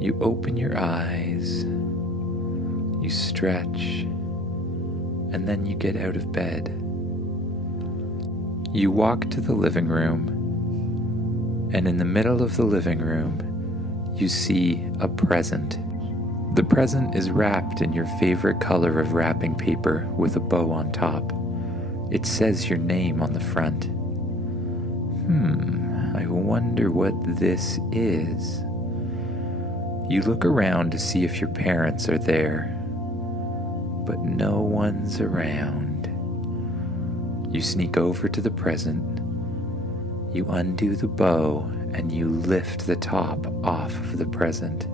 You open your eyes, you stretch, and then you get out of bed. You walk to the living room, and in the middle of the living room, you see a present. The present is wrapped in your favorite color of wrapping paper with a bow on top. It says your name on the front. I wonder what this is. You look around to see if your parents are there, but no one's around. You sneak over to the present, you undo the bow, and you lift the top off of the present.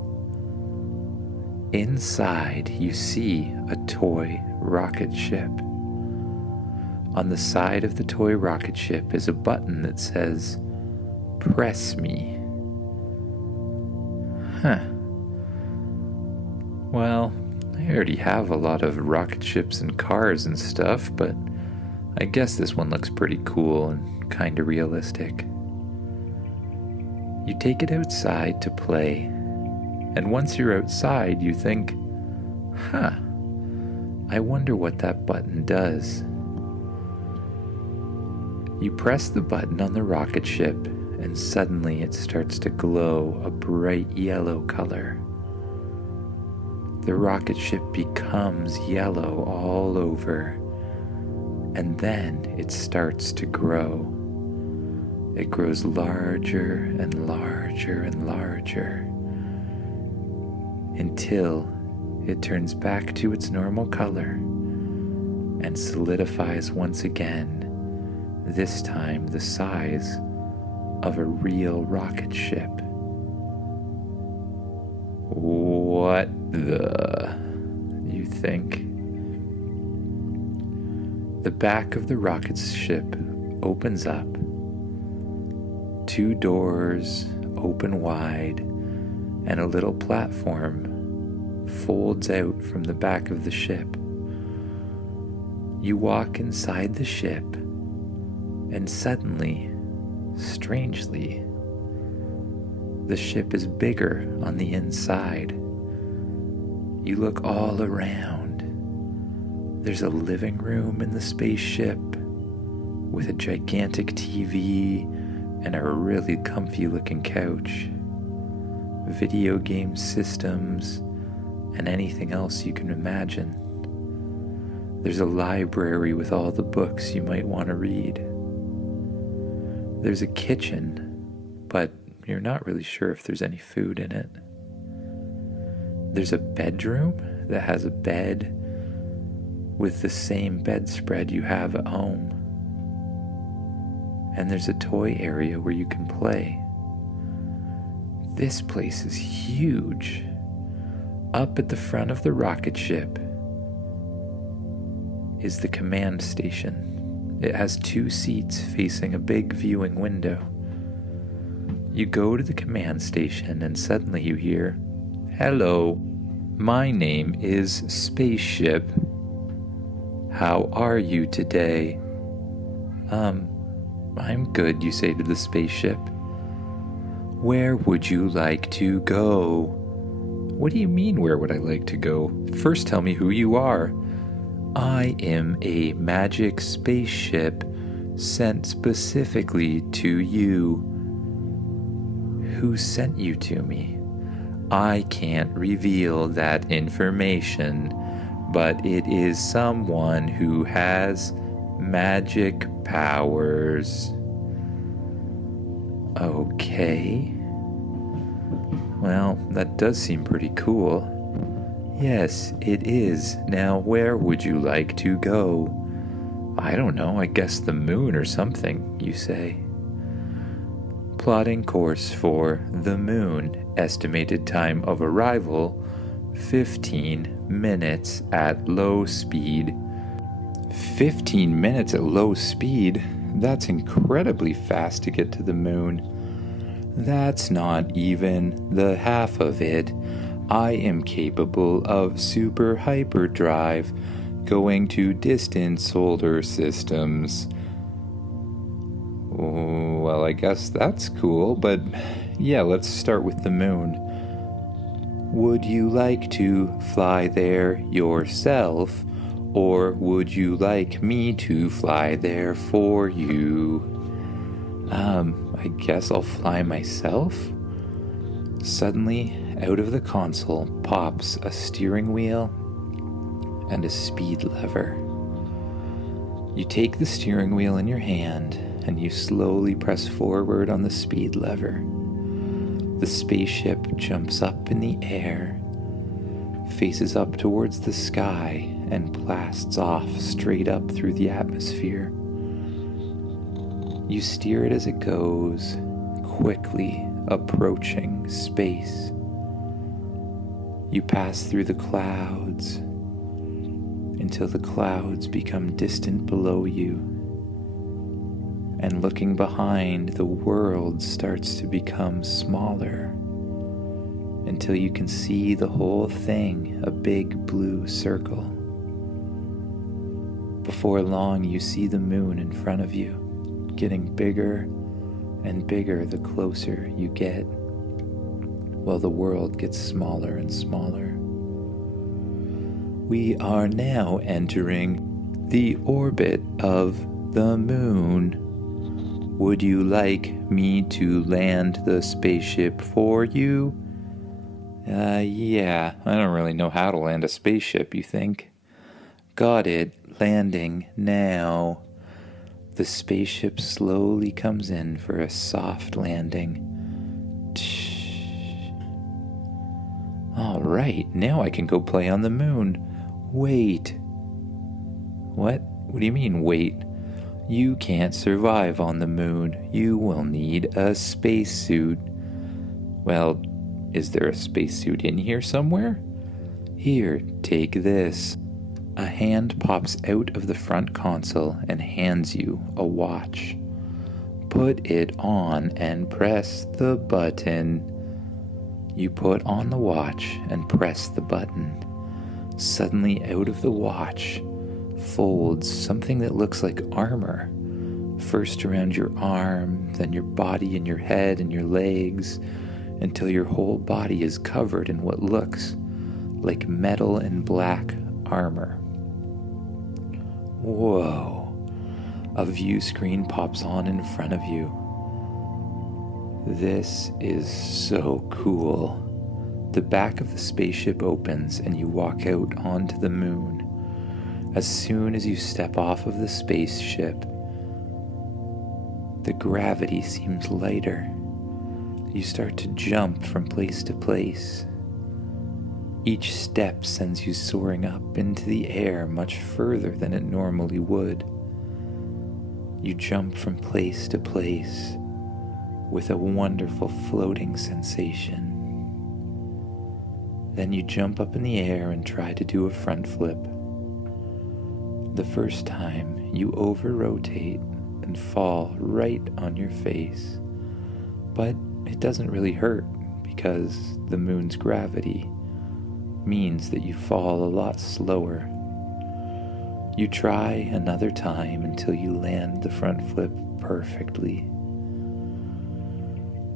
Inside, you see a toy rocket ship. On the side of the toy rocket ship is a button that says, "Press me." Well, I already have a lot of rocket ships and cars and stuff, but I guess this one looks pretty cool and kinda realistic. You take it outside to play, and once you're outside, you think, I wonder what that button does. You press the button on the rocket ship, and suddenly it starts to glow a bright yellow color. The rocket ship becomes yellow all over, and then it starts to grow. It grows larger and larger and larger, until it turns back to its normal color and solidifies once again, this time the size of a real rocket ship. What the, you think? The back of the rocket ship opens up. 2 doors open wide, and a little platform folds out from the back of the ship. You walk inside the ship, and suddenly, strangely, the ship is bigger on the inside. You look all around. There's a living room in the spaceship with a gigantic TV and a really comfy looking couch, video game systems, and anything else you can imagine. There's a library with all the books you might want to read. There's a kitchen, but you're not really sure if there's any food in it. There's a bedroom that has a bed with the same bedspread you have at home. And there's a toy area where you can play. This place is huge. Up at the front of the rocket ship is the command station. It has 2 seats facing a big viewing window. You go to the command station and suddenly you hear, "Hello, my name is Spaceship. How are you today?" I'm good, you say to the spaceship. "Where would you like to go?" "What do you mean, where would I like to go? First tell me who you are." "I am a magic spaceship sent specifically to you." "Who sent you to me?" "I can't reveal that information, but it is someone who has magic powers." "Okay. Well, that does seem pretty cool." "Yes, it is. Now, where would you like to go?" "I don't know, I guess the moon or something," you say. "Plotting course for the moon. Estimated time of arrival, 15 minutes at low speed." 15 minutes at low speed? That's incredibly fast to get to the moon. "That's not even the half of it. I am capable of super hyperdrive, going to distant solar systems." "Well, I guess that's cool, but yeah, let's start with the moon." Would you like to fly there yourself, or would you like me to fly there for you? I guess I'll fly myself. Suddenly, out of the console pops a steering wheel and a speed lever. You take the steering wheel in your hand and you slowly press forward on the speed lever. The spaceship jumps up in the air, faces up towards the sky, and blasts off straight up through the atmosphere. You steer it as it goes, quickly approaching space. You pass through the clouds until the clouds become distant below you. And looking behind, the world starts to become smaller until you can see the whole thing, a big blue circle. Before long, you see the moon in front of you, getting bigger and bigger the closer you get, while the world gets smaller and smaller. We are now entering the orbit of the moon. Would you like me to land the spaceship for you? Yeah, I don't really know how to land a spaceship, you think? Got it, landing now. The spaceship slowly comes in for a soft landing. All right, now I can go play on the moon. Wait. What? What do you mean, wait? You can't survive on the moon. You will need a spacesuit. Well, is there a spacesuit in here somewhere? Here, take this. A hand pops out of the front console and hands you a watch. Put it on and press the button. You put on the watch and press the button. Suddenly, out of the watch folds something that looks like armor. First around your arm, then your body and your head and your legs, until your whole body is covered in what looks like metal and black armor. Whoa! A view screen pops on in front of you. This is so cool. The back of the spaceship opens and you walk out onto the moon. As soon as you step off of the spaceship, the gravity seems lighter. You start to jump from place to place. Each step sends you soaring up into the air much further than it normally would. You jump from place to place with a wonderful floating sensation. Then you jump up in the air and try to do a front flip. The first time, you over-rotate and fall right on your face. But it doesn't really hurt because the moon's gravity means that you fall a lot slower. You try another time until you land the front flip perfectly.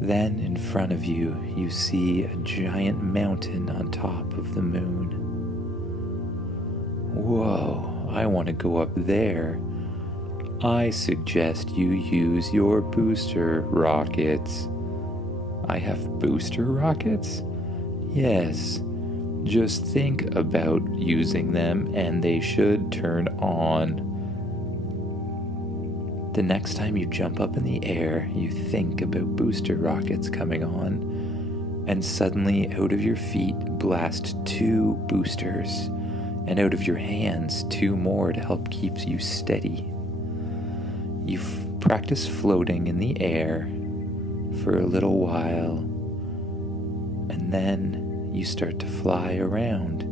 Then in front of you, you see a giant mountain on top of the moon. Whoa! I want to go up there. I suggest you use your booster rockets. I have booster rockets? Yes. Just think about using them and they should turn on. The next time you jump up in the air, you think about booster rockets coming on, and suddenly out of your feet blast 2 boosters, and out of your hands 2 more to help keep you steady. You practice floating in the air for a little while, and then you start to fly around.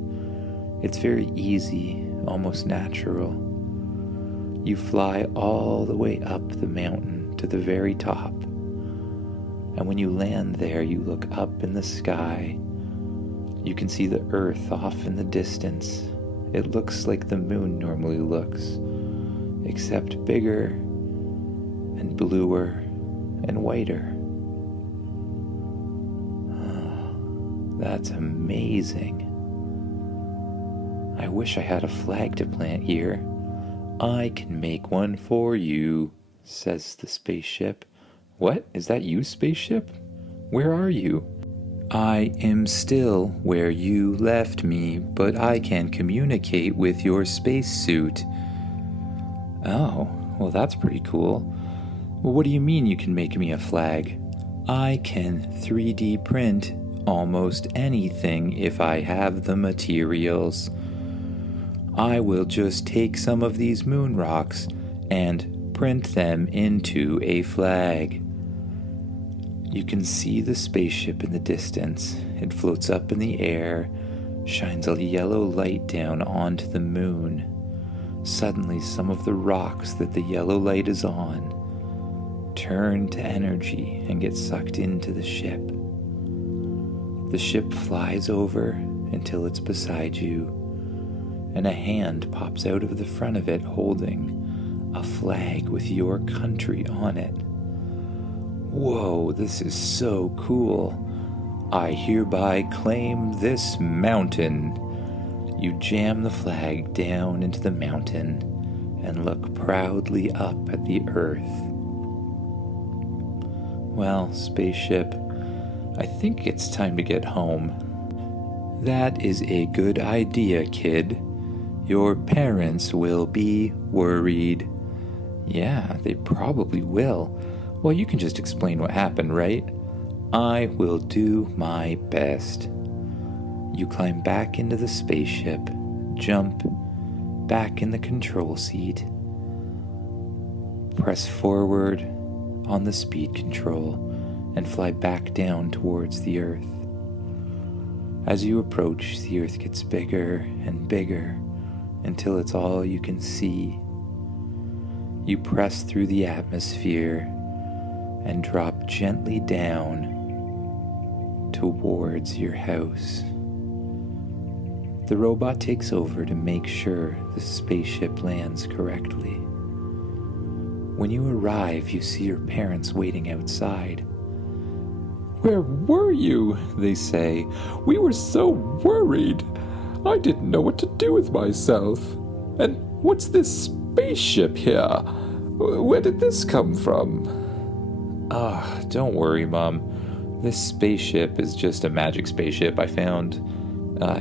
It's very easy, almost natural. You fly all the way up the mountain to the very top, and when you land there, you look up in the sky. You can see the earth off in the distance. It looks like the moon normally looks, except bigger and bluer and whiter. that's amazing. I wish I had a flag to plant here. I can make one for you, says the spaceship. What? Is that you, spaceship? Where are you? I am still where you left me, but I can communicate with your spacesuit. Oh, well, that's pretty cool. Well, what do you mean you can make me a flag? I can 3D print almost anything if I have the materials. I will just take some of these moon rocks and print them into a flag. You can see the spaceship in the distance. It floats up in the air, shines a yellow light down onto the moon. Suddenly, some of the rocks that the yellow light is on turn to energy and get sucked into the ship. The ship flies over until it's beside you, and a hand pops out of the front of it holding a flag with your country on it. Whoa, this is so cool. I hereby claim this mountain. You jam the flag down into the mountain and look proudly up at the earth. Well, spaceship, I think it's time to get home. That is a good idea, kid. Your parents will be worried. Yeah, they probably will. Well, you can just explain what happened, right? I will do my best. You climb back into the spaceship, jump back in the control seat, press forward on the speed control, and fly back down towards the Earth. As you approach, the Earth gets bigger and bigger until it's all you can see. You press through the atmosphere and drop gently down towards your house. The robot takes over to make sure the spaceship lands correctly. When you arrive, you see your parents waiting outside. Where were you? They say. We were so worried. I didn't know what to do with myself. And what's this spaceship here? Where did this come from? Don't worry, Mom. This spaceship is just a magic spaceship I found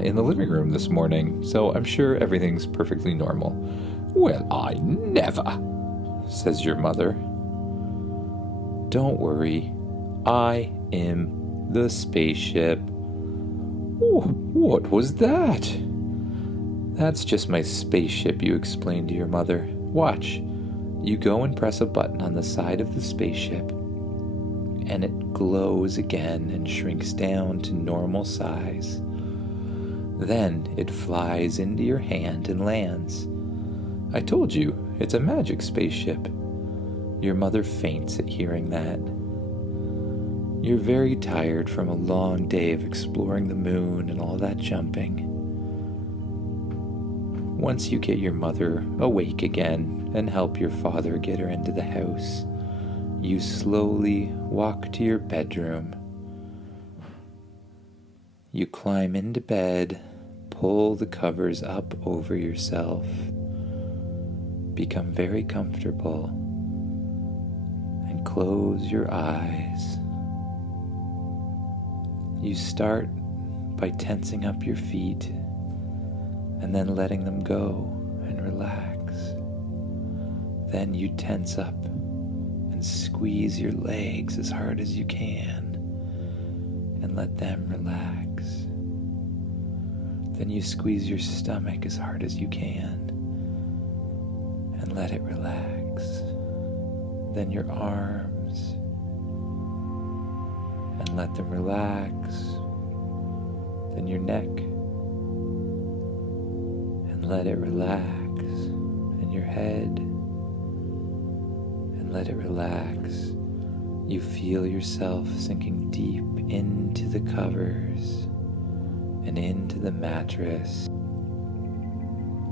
in the living room this morning, so I'm sure everything's perfectly normal. Well, I never, says your mother. Don't worry. I am the spaceship. Oh, what was that? That's just my spaceship, you explained to your mother. Watch. You go and press a button on the side of the spaceship, and it glows again and shrinks down to normal size. Then it flies into your hand and lands. I told you, it's a magic spaceship. Your mother faints at hearing that. You're very tired from a long day of exploring the moon and all that jumping. Once you get your mother awake again and help your father get her into the house, you slowly walk to your bedroom. You climb into bed, pull the covers up over yourself, become very comfortable, and close your eyes. You start by tensing up your feet and then letting them go and relax. Then you tense up and squeeze your legs as hard as you can and let them relax. Then you squeeze your stomach as hard as you can and let it relax. Then your arms, and let them relax. Then your neck, and let it relax. And your head, and let it relax. You feel yourself sinking deep into the covers and into the mattress.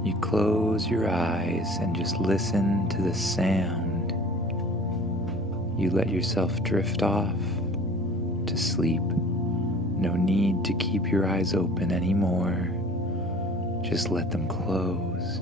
You close your eyes and just listen to the sound. You let yourself drift off to sleep, No need to keep your eyes open anymore. Just let them close.